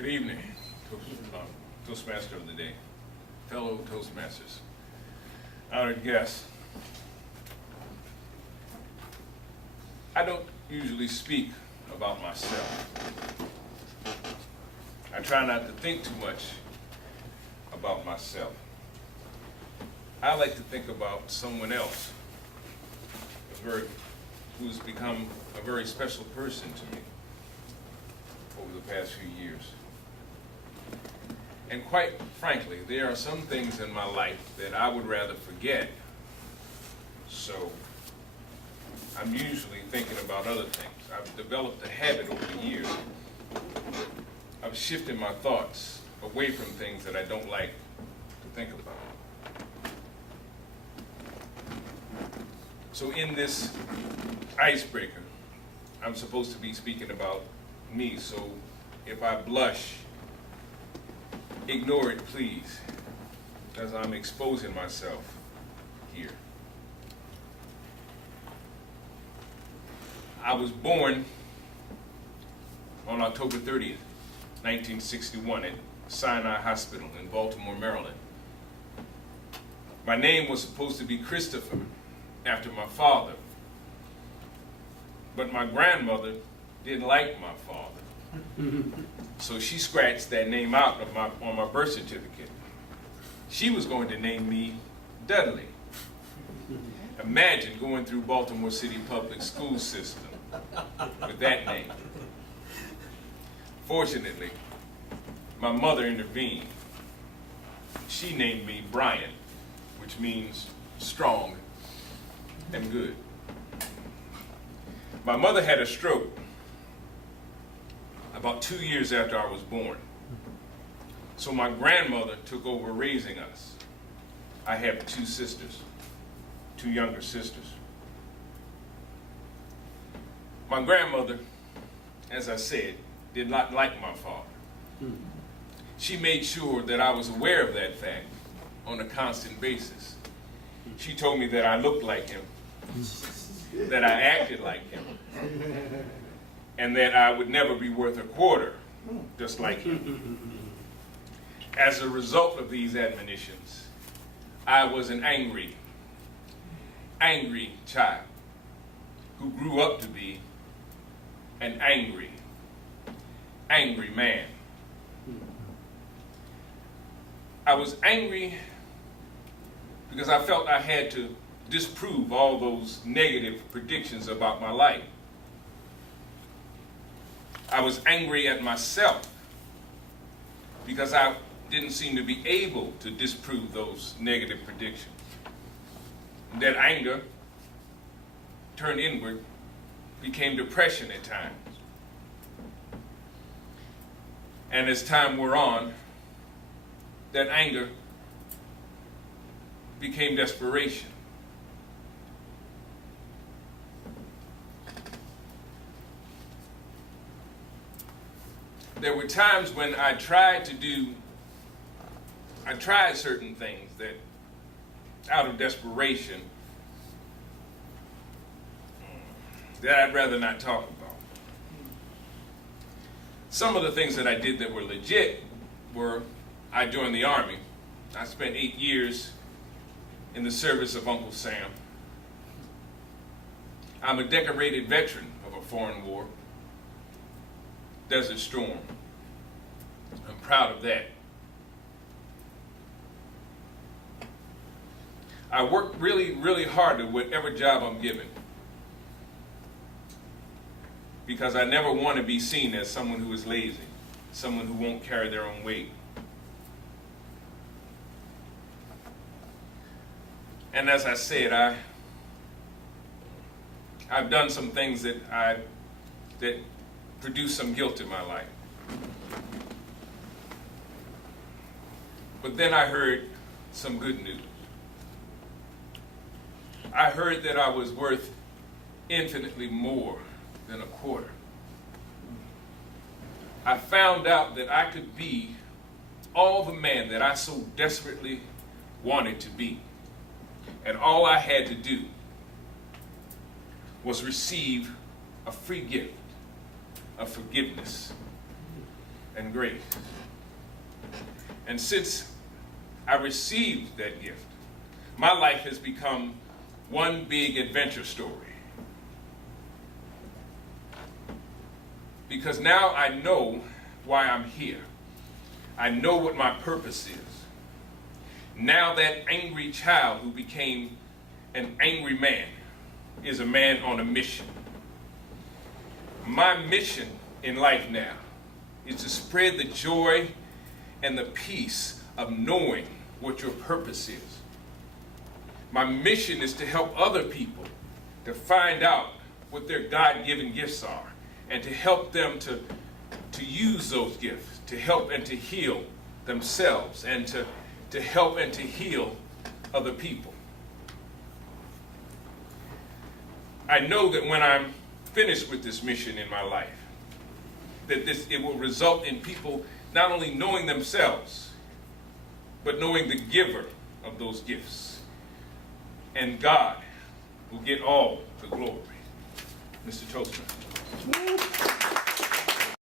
Good evening, Toastmaster of the day, fellow Toastmasters, honored guests. I don't usually speak about myself. I try not to think too much about myself. I like to think about someone else, who's become a very special person to me over the past few years. And quite frankly, there are some things in my life that I would rather forget. So I'm usually thinking about other things. I've developed a habit over the years of shifting my thoughts away from things that I don't like to think about. So in this icebreaker, I'm supposed to be speaking about me. So if I blush, ignore it, please, as I'm exposing myself here. I was born on October 30th, 1961 at Sinai Hospital in Baltimore, Maryland. My name was supposed to be Christopher, after my father, but my grandmother didn't like my father. So she scratched that name out on my birth certificate. She was going to name me Dudley. Imagine going through Baltimore City public school system with that name. Fortunately, my mother intervened. She named me Brian, which means strong and good. My mother had a stroke about 2 years after I was born. So my grandmother took over raising us. I have two sisters, two younger sisters. My grandmother, as I said, did not like my father. She made sure that I was aware of that fact on a constant basis. She told me that I looked like him, that I acted like him, and that I would never be worth a quarter, just like him. As a result of these admonitions, I was an angry child who grew up to be an angry man. I was angry because I felt I had to disprove all those negative predictions about my life. I was angry at myself because I didn't seem to be able to disprove those negative predictions. And that anger turned inward, became depression at times. And as time wore on, that anger became desperation. There were times when I tried certain things that, out of desperation, that I'd rather not talk about. Some of the things that I did that were legit were, I joined the Army. I spent 8 years in the service of Uncle Sam. I'm a decorated veteran of a foreign war, Desert Storm. I'm proud of that. I work really, really hard at whatever job I'm given, because I never want to be seen as someone who is lazy, someone who won't carry their own weight. And as I said, I've done some things that produced some guilt in my life. But then I heard some good news. I heard that I was worth infinitely more than a quarter. I found out that I could be all the man that I so desperately wanted to be. And all I had to do was receive a free gift of forgiveness and grace. And since I received that gift, my life has become one big adventure story. Because now I know why I'm here. I know what my purpose is. Now that angry child who became an angry man is a man on a mission. My mission in life now is to spread the joy and the peace of knowing what your purpose is. My mission is to help other people to find out what their God-given gifts are and to help them to use those gifts to help and to heal themselves and to help and to heal other people. I know that when I'm finished with this mission in my life, that it will result in people not only knowing themselves, but knowing the giver of those gifts. And God will get all the glory. Mr. Toastmaster.